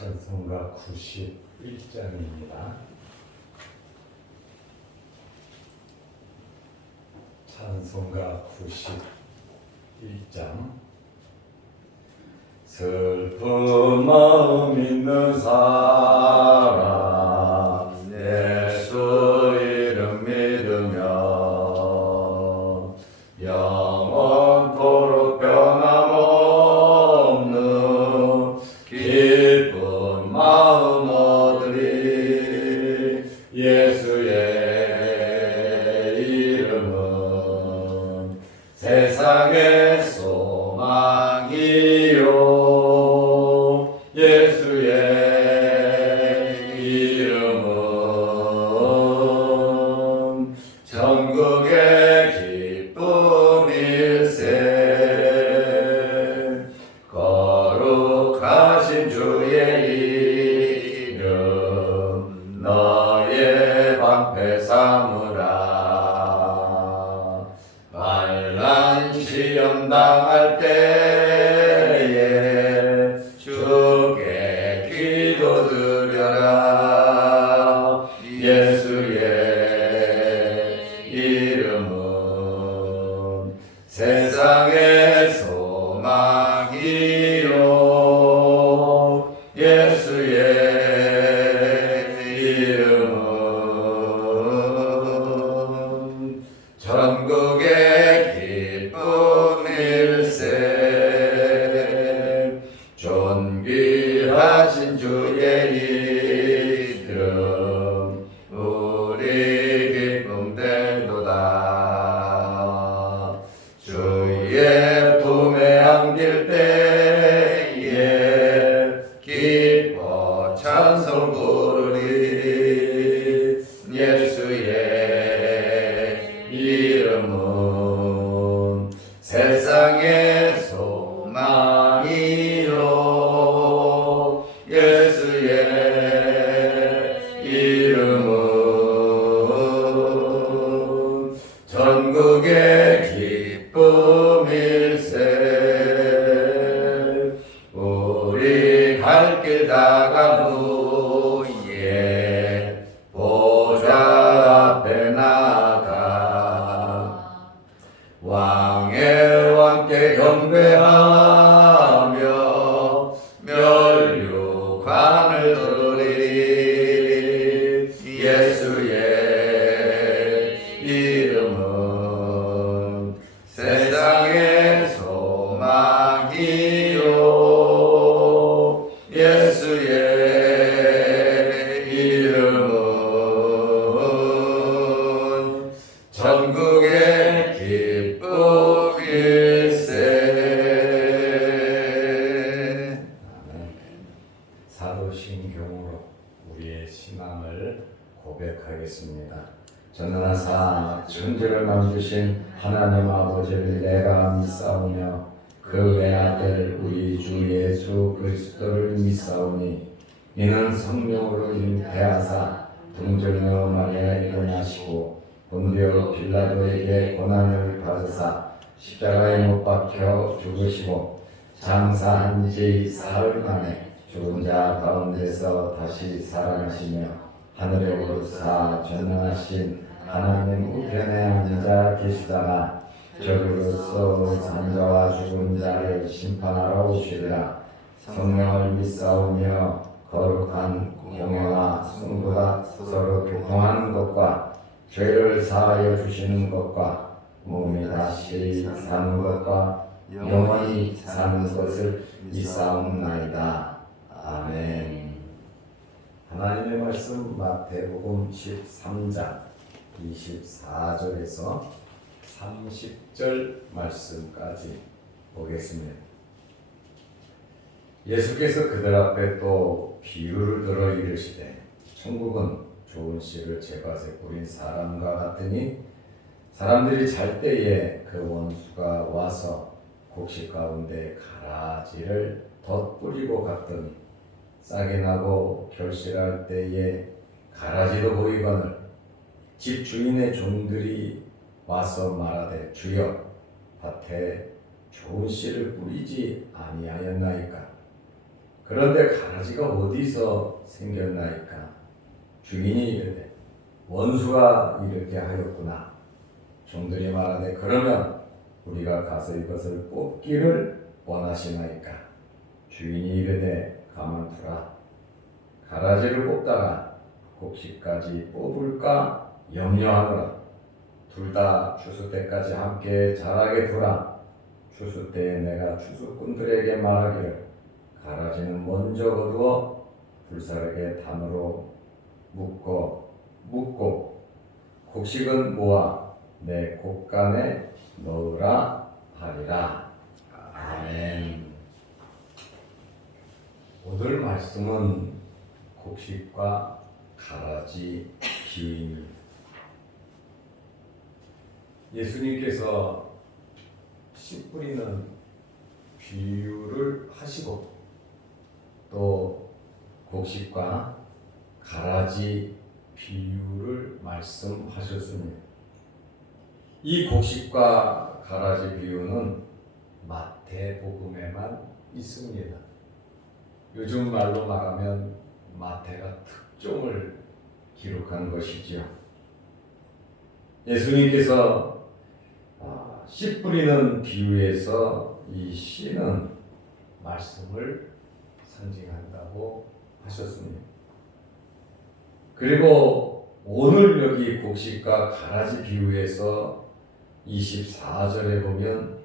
찬송가 91장입니다. 찬송가 91장. 슬픈 마음 있는 사람 예수 이름 믿으며 영원토록 변함없는 기쁜 마음 얻으리. 예수의 이름은 세상의 소망이요, 예수의 이름은 전국의 기쁨일세. 거룩하신 주의 이름 너의 방패 삼으라. 만난 시험 당할 때에 주께 기도드려라. 예수의 이름은 세상의 소망이요, 예수의 이름은 전국의 기쁨일세. 존귀하신 주의 이름 우리 기쁨 되도다. 주의 품에 안길 때에 기뻐 찬송 부르리. 예수의 이름은 세상의 소망이요, 예수의 이름은 전국의 기쁨일세. 우리 갈 길 다간 후에 보좌 앞에 나가 왕의 왕께 경배하며 멸류관을 드리리. 예수의 이름은 세상의 소망이요, 예수의 이름은 전국의 기쁨일세. 사도신경으로 우리의 신앙을 고백하겠습니다. 전능하사 천지를 만드신 하나님 아버지를 내가 믿사오며 그 외아들 우리 주 예수 그리스도를 믿사오니 이는 성령으로 잉태하사 동정녀 마리아에 일어나시고 본디오 빌라도에게 고난을 받으사 십자가에 못 박혀 죽으시고 장사한 지 사흘 만에 죽은 자 가운데서 다시 살아나시며 하늘에 오르사 전능하신 하나님 우편에 앉아 계시다가 저리로서 산자와 죽은 자를 심판하러 오시리라. 성령을 믿사오며 거룩한 공회와 성도가 서로 교통하는 것과 죄를 사하여 주시는 것과 몸이 다시 사는 것과 영원히 사는 것을 믿사옵나이다. 아멘. 하나님의 말씀 마태복음 13장 24절에서 30절 말씀까지 보겠습니다. 예수께서 그들 앞에 또 비유를 들어 이르시되 천국은 좋은 씨를 제밭에 뿌린 사람과 같으니 사람들이 잘 때에 그 원수가 와서 곡식 가운데 가라지를 덧뿌리고 갔더니 싹이 나고 결실할 때에 가라지도 보이거늘 집 주인의 종들이 와서 말하되 주여 밭에 좋은 씨를 뿌리지 아니하였나이까. 그런데 가라지가 어디서 생겼나이까? 주인이 이르되 원수가 이렇게 하였구나. 종들이 말하되 그러면 우리가 가서 이것을 뽑기를 원하시나이까? 주인이 이르되 가만두라. 가라지를 뽑다가 곡식까지 뽑을까 염려하노라. 둘 다 추수 때까지 함께 자라게 두라. 추수 때에 내가 추수꾼들에게 말하기를 가라지는 먼저 거두어 불사르게 단으로 묶고 곡식은 모아 내 곡간에 넣으라 하리라. 아멘. 오늘 말씀은 곡식과 가라지 비유입니다. 예수님께서 씨 뿌리는 비유를 하시고 또 곡식과 가라지 비유를 말씀하셨습니다. 이 곡식과 가라지 비유는 마태복음에만 있습니다. 요즘 말로 말하면 마태가 특종을 기록한 것이지요. 예수님께서 씨 뿌리는 비유에서 이 씨는 말씀을 상징한다고 하셨습니다. 그리고 오늘 여기 곡식과 가라지 비유에서 24절에 보면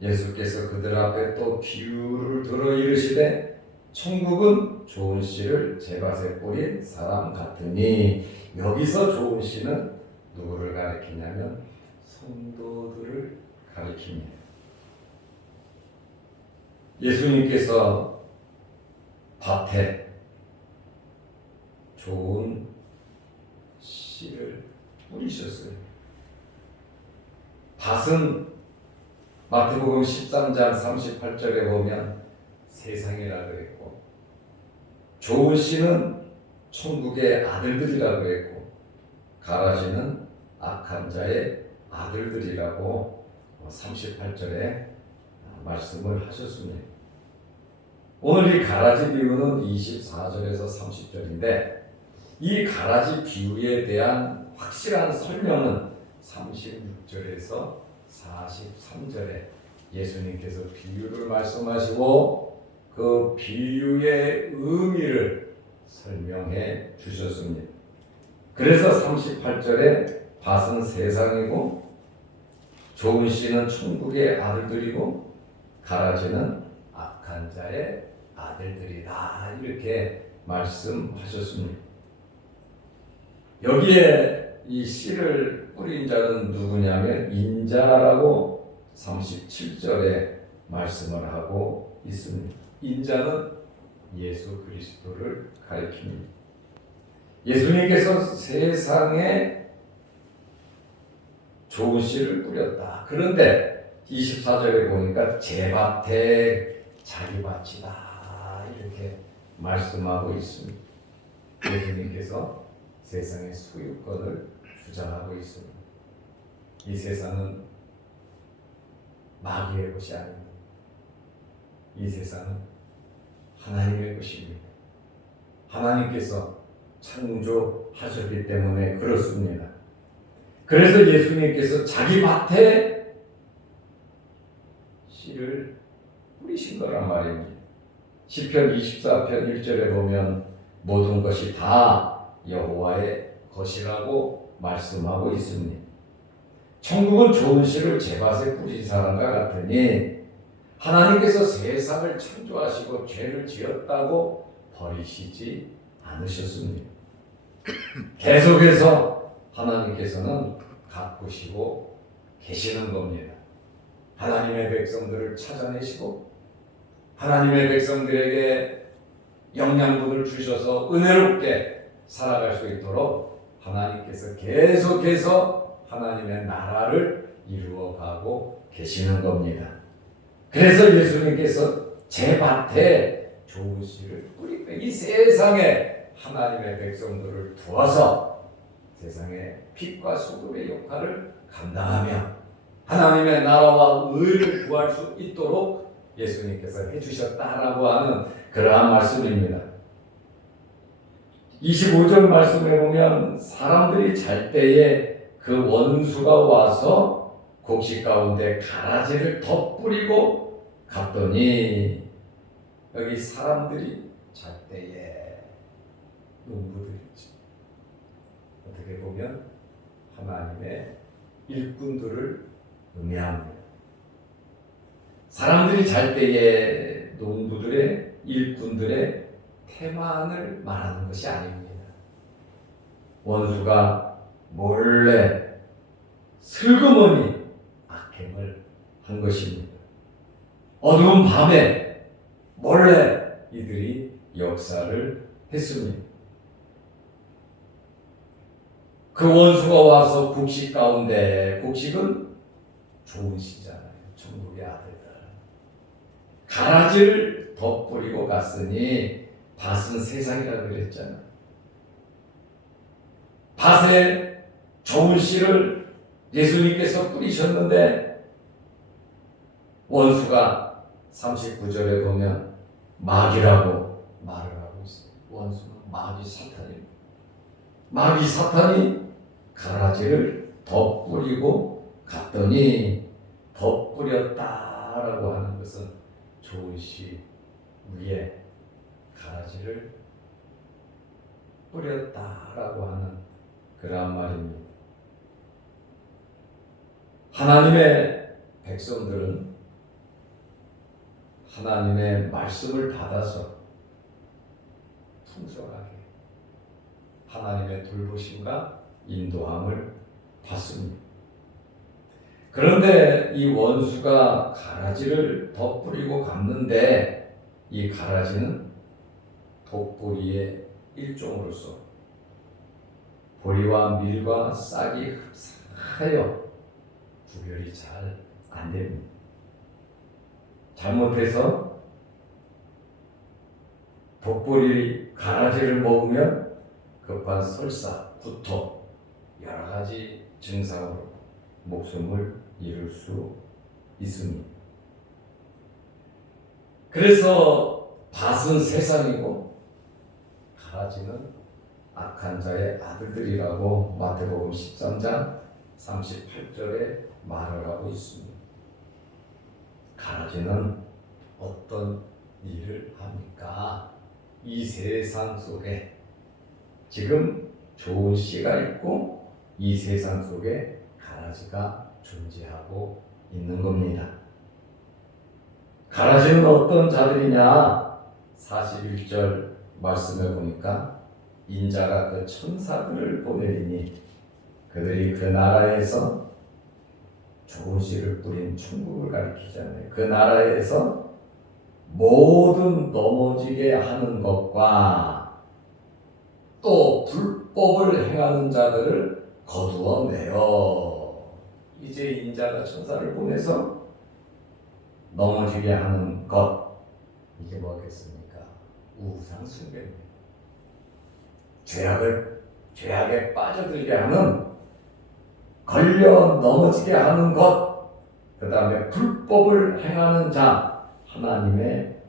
예수께서 그들 앞에 또 비유를 들어 이르시되 천국은 좋은 씨를 제밭에 뿌린 사람 같으니, 여기서 좋은 씨는 누구를 가리키냐면 성도들을 가리킵니다. 예수님께서 밭에 좋은 씨를 뿌리셨어요. 밭은 마태복음 13장 38절에 보면 세상이라 그랬고, 좋은 씨는 천국의 아들들이라고 했고, 가라지는 악한 자의 아들들이라고 38절에 말씀을 하셨습니다. 오늘 이 가라지 비유는 24절에서 30절인데 이 가라지 비유에 대한 확실한 설명은 36절에서 43절에 예수님께서 비유를 말씀하시고 그 비유의 의미를 설명해 주셨습니다. 그래서 38절에 밭은 세상이고 좋은 씨는 천국의 아들들이고 가라지는 악한 자의 아들들이다, 이렇게 말씀하셨습니다. 여기에 이 씨를 뿌린 자는 누구냐면 인자라고 37절에 말씀을 하고 있습니다. 인자는 예수 그리스도를 가리킵니다. 예수님께서 세상에 좋은 씨를 뿌렸다. 그런데 24절에 보니까 제 밭에 자기 밭이다, 이렇게 말씀하고 있습니다. 예수님께서 세상의 소유권을 주장하고 있습니다. 이 세상은 마귀의 것이 아닙니다. 이 세상은 하나님의 것입니다. 하나님께서 창조하셨기 때문에 그렇습니다. 그래서 예수님께서 자기 밭에 씨를 뿌리신 거란 말입니다. 시편 24편 1절에 보면 모든 것이 다 여호와의 것이라고 말씀하고 있습니다. 천국은 좋은 씨를 제 밭에 뿌린 사람과 같으니 하나님께서 세상을 창조하시고 죄를 지었다고 버리시지 않으셨습니다. 계속해서 하나님께서는 가꾸시고 계시는 겁니다. 하나님의 백성들을 찾아내시고 하나님의 백성들에게 영양분을 주셔서 은혜롭게 살아갈 수 있도록 하나님께서 계속해서 하나님의 나라를 이루어가고 계시는 겁니다. 그래서 예수님께서 제 밭에 좋은 씨를 뿌리고 이 세상에 하나님의 백성들을 두어서 세상의 빛과 소금의 역할을 감당하며 하나님의 나라와 의를 구할 수 있도록 예수님께서 해주셨다라고 하는 그러한 말씀입니다. 25절 말씀에 보면 사람들이 잘 때에 그 원수가 와서 곡식 가운데 가라지를 덧뿌리고 갔더니, 여기 사람들이 잘 때에 농부들이죠. 어떻게 보면 하나님의 일꾼들을 의미합니다. 사람들이 잘 때에 농부들의 일꾼들의 태만을 말하는 것이 아닙니다. 원수가 몰래 슬그머니 악행을 한 것입니다. 어두운 밤에 몰래 이들이 역사를 했습니다. 그 원수가 와서 곡식 가운데, 곡식은 좋은 씨잖아요. 천국의 아들들. 가라지를 덧뿌리고 갔으니, 밭은 세상이라고 그랬잖아요. 밭에 좋은 씨를 예수님께서 뿌리셨는데, 원수가 39절에 보면 마귀라고 말을 하고 있어요. 원수는 마귀 사탄입니다. 마귀 사탄이 가라지를 덧뿌리고 갔더니, 덧뿌렸다라고 하는 것은 좋은 씨 위에 가라지를 뿌렸다라고 하는 그러한 말입니다. 하나님의 백성들은 하나님의 말씀을 받아서 풍성하게 하나님의 돌보심과 인도함을 받습니다. 그런데 이 원수가 가라지를 덧뿌리고 갔는데, 이 가라지는 독보리의 일종으로서 보리와 밀과 싹이 흡사하여 구별이 잘 안 됩니다. 잘못해서 독보리 가라지를 먹으면 급한 설사, 구토, 여러 가지 증상으로 목숨을 잃을 수 있습니다. 그래서 밭은 세상이고 가라지는 악한 자의 아들들이라고 마태복음 13장 38절에 말을 하고 있습니다. 가라지는 어떤 일을 합니까? 이 세상 속에 지금 좋은 씨가 있고, 이 세상 속에 가라지가 존재하고 있는 겁니다. 가라지는 어떤 자들이냐? 41절 말씀에 보니까 인자가 그 천사들을 보내리니 그들이 그 나라에서 좋은 씨를 뿌린 천국을 가리키잖아요. 그 나라에서 모든 넘어지게 하는 것과 또 불법을 행하는 자들을 거두어내어. 이제 인자가 천사를 보내서 넘어지게 하는 것, 이게 뭐겠습니까? 우상 숭배입니다. 죄악에 빠져들게 하는, 걸려 넘어지게 하는 것, 그 다음에 불법을 행하는 자, 하나님의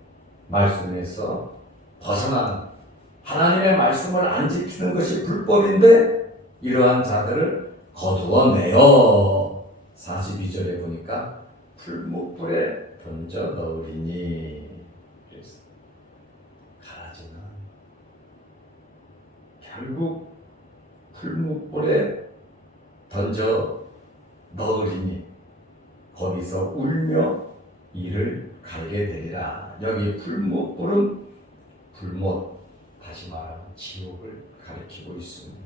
말씀에서 벗어나는, 하나님의 말씀을 안 지키는 것이 불법인데 이러한 자들을 거두어내어 42절에 보니까 풀무불에 던져 넣으리니. 그래서 가라지는 결국 풀무불에 던져 넣으리니 거기서 울며 이를 갈게 되리라. 여기 풀무불은 불못, 다시 말하면 지옥을 가리키고 있습니다.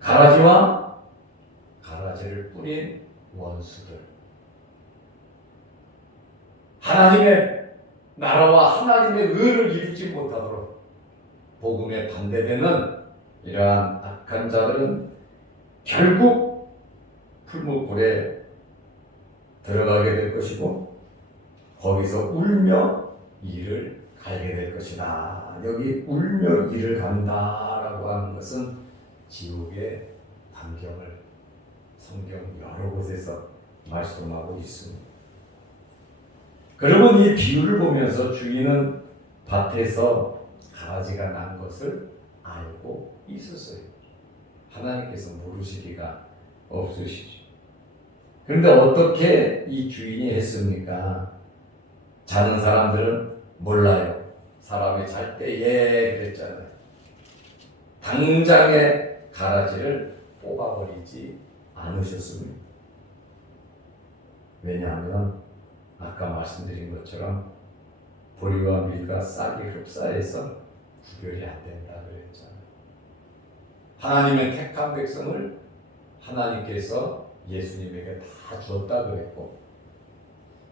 가라지와 가라지를 뿌린 원수들, 하나님의 나라와 하나님의 의를 이루지 못하도록 복음에 반대되는 이러한 악한 자들은 결국 풀무불에 들어가게 될 것이고 거기서 울며 이를 갈게 될 것이다. 여기 울며 이를 간다라고 하는 것은 지옥의 반경을 성경 여러 곳에서 말씀하고 있습니다. 그러면 이 비유를 보면서 주인은 밭에서 가라지가 난 것을 알고 있었어요. 하나님께서 모르실 리가 없으시죠. 그런데 어떻게 이 주인이 했습니까? 자는 사람들은 몰라요. 사람이 잘 때에 그랬잖아요. 당장에 가라지를 뽑아버리지 않으셨습니다. 왜냐하면 아까 말씀드린 것처럼 보리와 밀과 싹이 흡사해서 구별이 안 된다 그랬잖아요. 하나님의 택한 백성을 하나님께서 예수님에게 다 주었다 그랬고,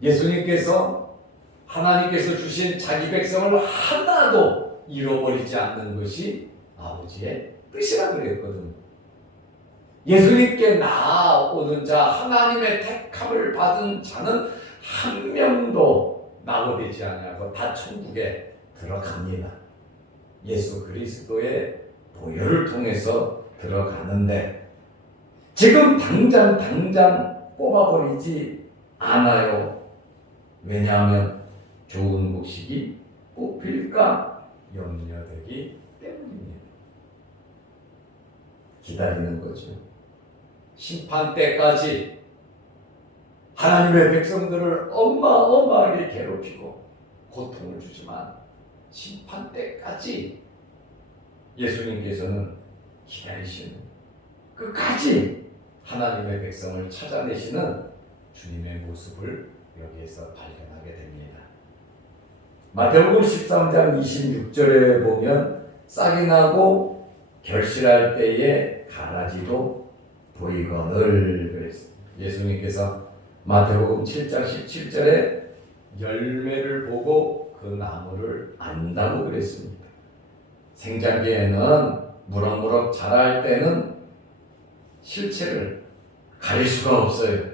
예수님께서 하나님께서 주신 자기 백성을 하나도 잃어버리지 않는 것이 아버지의 뜻이라 그랬거든요. 예수님께 나아오는 자, 하나님의 택함을 받은 자는 한 명도 낙오되지 아니하고 다 천국에 들어갑니다. 예수 그리스도의 보혈을 통해서 들어가는데 지금 당장 뽑아버리지 않아요. 왜냐하면 좋은 곡식이 뽑힐까 염려되기 때문입니다. 기다리는 거죠. 심판 때까지 하나님의 백성들을 어마어마하게 괴롭히고 고통을 주지만 심판 때까지 예수님께서는 기다리시는, 끝까지 하나님의 백성을 찾아내시는 주님의 모습을 여기에서 발견하게 됩니다. 마태복음 13장 26절에 보면 싹이 나고 결실할 때에 가라지도 보이거늘 그랬습니다. 예수님께서 마태복음 7장 17절에 열매를 보고 그 나무를 안다고 그랬습니다. 생장기에는 무럭무럭 자랄 때는 실체를 가릴 수가 없어요.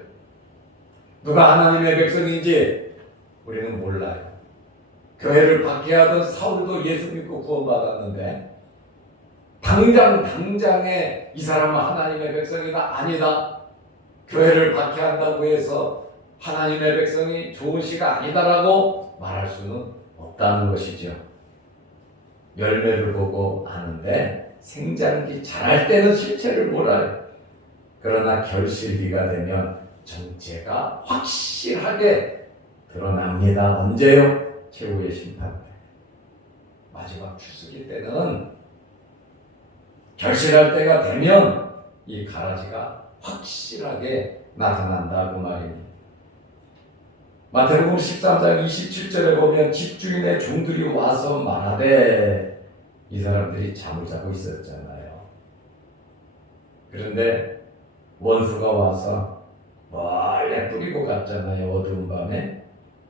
누가 하나님의 백성인지 우리는 몰라요. 교회를 박해하던 사울도 예수 믿고 구원받았는데 당장에 이 사람은 하나님의 백성이다 아니다, 교회를 박해한다고 해서 하나님의 백성이 좋은 씨가 아니다라고 말할 수는 없다는 것이죠. 열매를 보고 아는데 생장기 자랄 때는 실체를 몰라요. 그러나 결실기가 되면 정체가 확실하게 드러납니다. 언제요? 최후의 심판 때. 마지막 추수기 때는 결실할 때가 되면 이 가라지가 확실하게 나타난다 그 말입니다. 마태복음 13장 27절에 보면 집주인의 종들이 와서 말하되, 이 사람들이 잠을 자고 있었잖아요. 그런데 원수가 와서 몰래 뿌리고 갔잖아요. 어두운 밤에.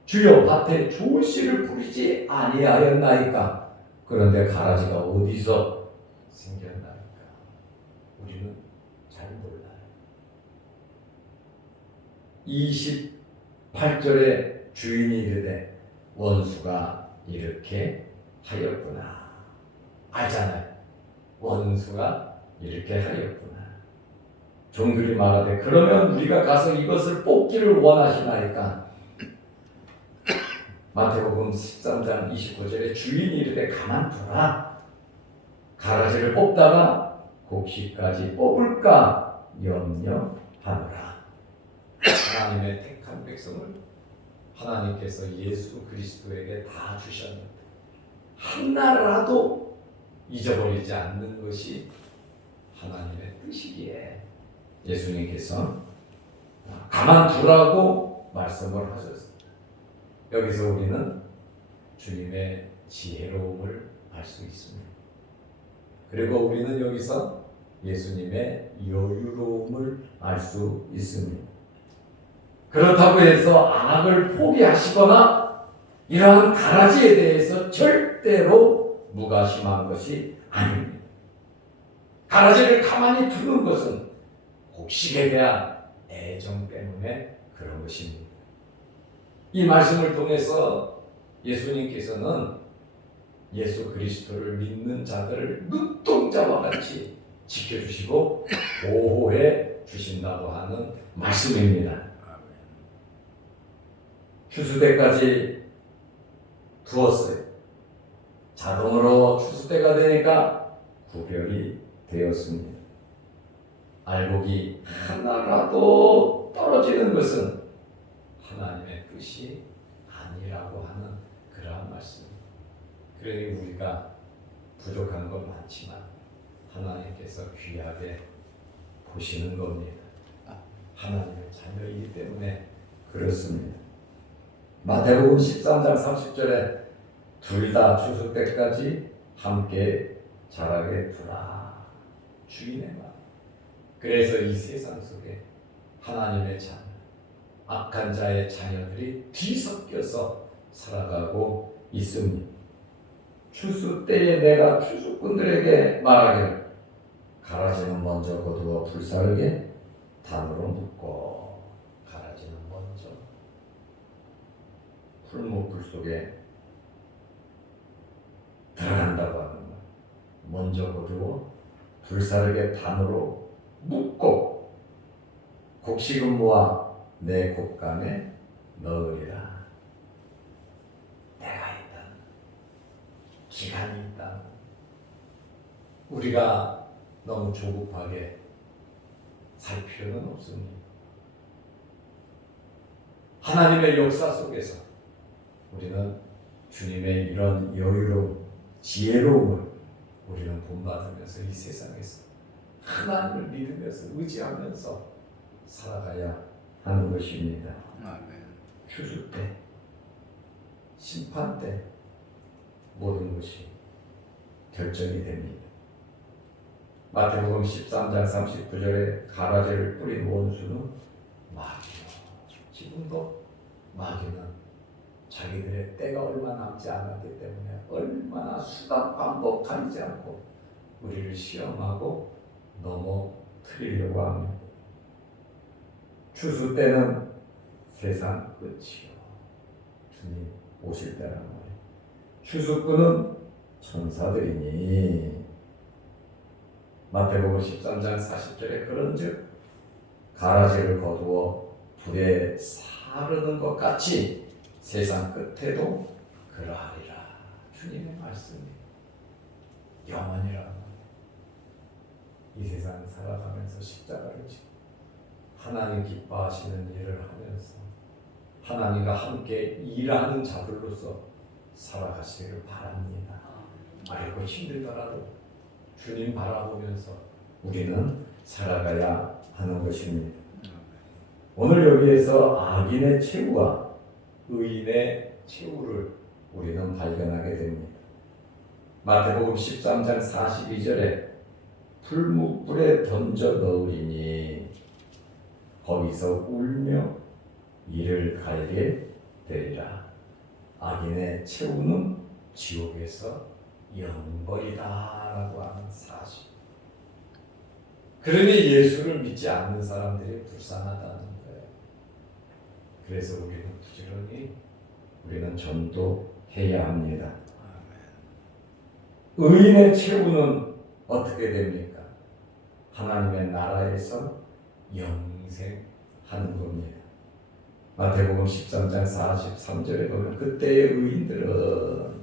주여 밭에 좋은 씨를 뿌리지 아니하였나이까. 그런데 가라지가 어디서 생겼나이까. 우리는 잘 몰라요. 28절에 주인이 이르되 원수가 이렇게 하였구나. 알잖아요. 원수가 이렇게 하였구나. 종들이 말하되 그러면 우리가 가서 이것을 뽑기를 원하시나이까. 마태복음 13장 29절에 주인이 이르되 가만두라. 가라지를 뽑다가 곡식까지 뽑을까 염려하노라. 하나님의 택한 백성을 하나님께서 예수 그리스도에게 다 주셨는데 하나라도 잊어버리지 않는 것이 하나님의 뜻이기에 예수님께서 가만두라고 말씀을 하셨습니다. 여기서 우리는 주님의 지혜로움을 알 수 있습니다. 그리고 우리는 여기서 예수님의 여유로움을 알 수 있습니다. 그렇다고 해서 악을 포기하시거나 이러한 가라지에 대해서 절대로 무관심한 것이 아닙니다. 가라지를 가만히 두는 것은 곡식에 대한 애정 때문에 그런 것입니다. 이 말씀을 통해서 예수님께서는 예수 그리스도를 믿는 자들을 눈동자와 같이 지켜주시고 보호해 주신다고 하는 말씀입니다. 추수 때까지 두었어요. 자동으로 추수 때가 되니까 구별이 되었습니다. 알곡이 하나라도 떨어지는 것은 하나님의 뜻이 아니라고 하는 그러한 말씀입니다. 그러니 우리가 부족한 건 많지만 하나님께서 귀하게 보시는 겁니다. 하나님의 자녀이기 때문에 그렇습니다. 마태복음 13장 30절에 둘 다 추수 때까지 함께 자라게 두라. 주인의 말. 그래서 이 세상 속에 하나님의 자녀, 악한 자의 자녀들이 뒤섞여서 살아가고 있습니다. 추수 때에 내가 추수꾼들에게 말하기를 가라지는 먼저 거두어 불사르게 단으로 묶어. 가라지는 먼저 풀무불 속에 들어간다고 하는 말. 먼저 거두어 불사르게 단으로 묶고 곡식은 모아 내 곡간에 넣으리라. 때가 있다. 기간이 있다. 우리가 너무 조급하게 살 필요는 없습니다. 하나님의 역사 속에서 우리는 주님의 이런 여유로움, 지혜로움을 우리는 본받으면서 이 세상에서 하나님을 믿으면서 의지하면서 살아가야 하는 것입니다. 추수 때, 심판 때 모든 것이 결정이 됩니다. 마태복음 13장 39절에 가라지를 뿌린 원수는 마귀요. 지금도 마귀는 자기들의 때가 얼마 남지 않았기 때문에 얼마나 수단 방법 가리지 않고 우리를 시험하고 넘어뜨리려고 합니다. 추수 때는 세상 끝이요. 주님 오실 때란 말이에요. 추수꾼은 천사들이니. 마태복음 13장 40절에 그런즉 가라지를 거두어 불에 사르는 것 같이 세상 끝에도 그러하리라. 주님의 말씀이 영원이라는 말이에요. 이 세상 살아가면서 십자가를 지고 하나님 기뻐하시는 일을 하면서 하나님과 함께 일하는 자들로서 살아가시기를 바랍니다. 아이고 힘들더라도 주님 바라보면서 우리는 살아가야 하는 것입니다. 오늘 여기에서 악인의 최후와 의인의 최후를 우리는 발견하게 됩니다. 마태복음 13장 42절에 풀무불에 던져 넣으리니 거기서 울며 이를 갈게 되리라. 악인의 최후는 지옥에서 영벌이다라고 하는 사실. 그러니 예수를 믿지 않는 사람들이 불쌍하다는 거예요. 그래서 우리는 전도해야 합니다. 의인의 최후는 어떻게 됩니까? 하나님의 나라에서 영생하는 겁니다. 마태복음 13장 43절에 보면 그때의 의인들은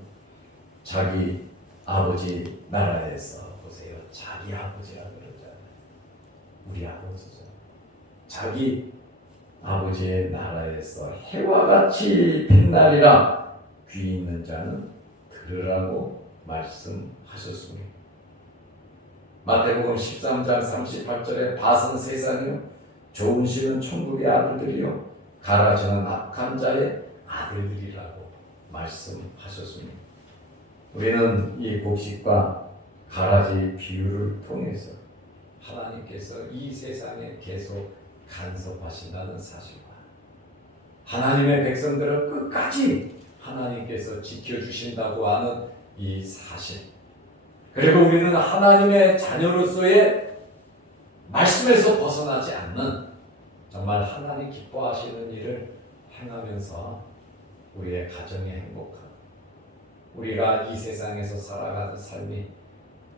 자기 아버지 나라에서, 보세요, 자기 아버지라 그러잖아요. 우리 아버지죠. 자기 아버지의 나라에서 해와 같이 빛나리라. 귀 있는 자는 들으라고 말씀하셨습니다. 마태복음 13장 38절에 밭은 세상이요 좋은 씨는 천국의 아들들이요 가라지는 악한 자의 아들들이라고 말씀하셨습니다. 우리는 이 곡식과 가라지 비유를 통해서 하나님께서 이 세상에 계속 간섭하신다는 사실과 하나님의 백성들을 끝까지 하나님께서 지켜주신다고 하는 이 사실, 그리고 우리는 하나님의 자녀로서의 말씀에서 벗어나지 않는 정말 하나님 기뻐하시는 일을 행하면서 우리의 가정이 행복하고 우리가 이 세상에서 살아가는 삶이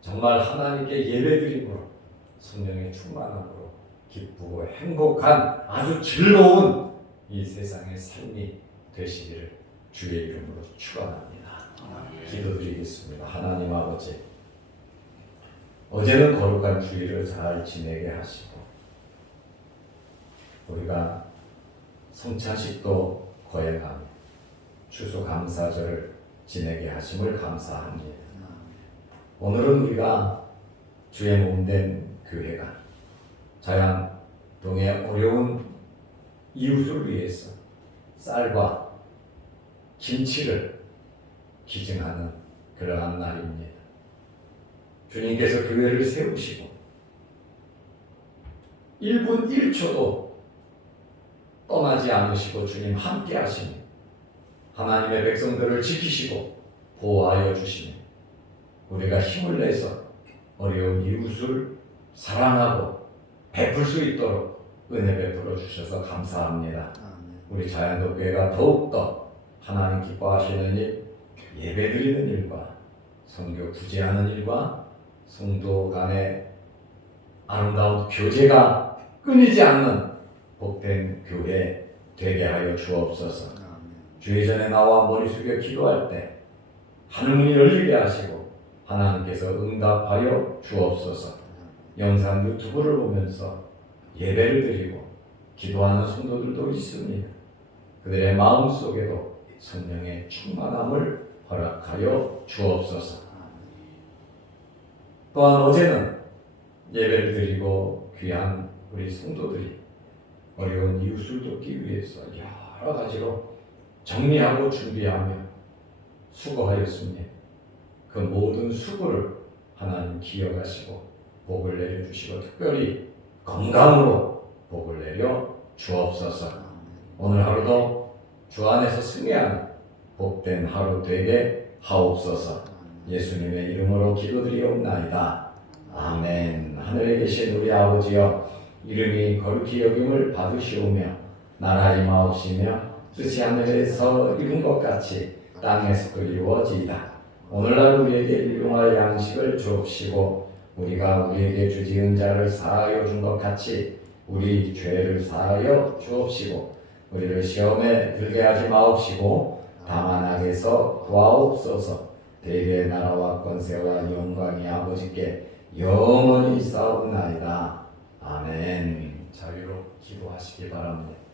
정말 하나님께 예배드림으로 성령의 충만함으로 기쁘고 행복한 아주 즐거운 이 세상의 삶이 되시기를 주의 이름으로 축원합니다. 기도드리겠습니다. 하나님 아버지, 어제는 거룩한 주일을 잘 지내게 하시고 우리가 성찬식도 거행하며 추수감사절을 지내게 하심을 감사합니다. 오늘은 우리가 주의 몸된 교회가 자양동의 어려운 이웃을 위해서 쌀과 김치를 기증하는 그러한 날입니다. 주님께서 교회를 세우시고 1분 1초도 떠나지 않으시고 주님 함께 하시니 하나님의 백성들을 지키시고 보호하여 주시니 우리가 힘을 내서 어려운 이웃을 사랑하고 베풀 수 있도록 은혜 베풀어 주셔서 감사합니다. 우리 자양동교회가 더욱더 하나님 기뻐하시는 일, 예배드리는 일과 선교 구제하는 일과 성도 간의 아름다운 교제가 끊이지 않는 복된 교회 되게 하여 주옵소서. 주의 전에 나와 머리 숙여 기도할 때 하늘문이 열리게 하시고 하나님께서 응답하여 주옵소서. 영상 유튜브를 보면서 예배를 드리고 기도하는 성도들도 있습니다. 그들의 마음속에도 성령의 충만함을 허락하여 주옵소서. 또한 어제는 예배를 드리고 귀한 우리 성도들이 어려운 이웃을 돕기 위해서 여러 가지로 정리하고 준비하며 수고하였습니다. 그 모든 수고를 하나님 기억하시고 복을 내려주시고 특별히 건강으로 복을 내려 주옵소서. 오늘 하루도 주 안에서 승리하는 복된 하루 되게 하옵소서. 예수님의 이름으로 기도드리옵나이다. 아멘. 하늘에 계신 우리 아버지여, 이름이 거룩히 여김을 받으시오며 나라 임하옵시며 뜻이 하늘에서 이룬 것 같이 땅에서도 이루어지이다. 오늘날 우리에게 일용할 양식을 주옵시고 우리가 우리에게 주지은 자를 사하여 준 것 같이 우리 죄를 사하여 주옵시고 우리를 시험에 들게 하지 마옵시고 다만 악에서 구하옵소서. 대개의 나라와 권세와 영광이 아버지께 영원히 있사옵나이다. 아멘. 자유로 기도하시기 바랍니다.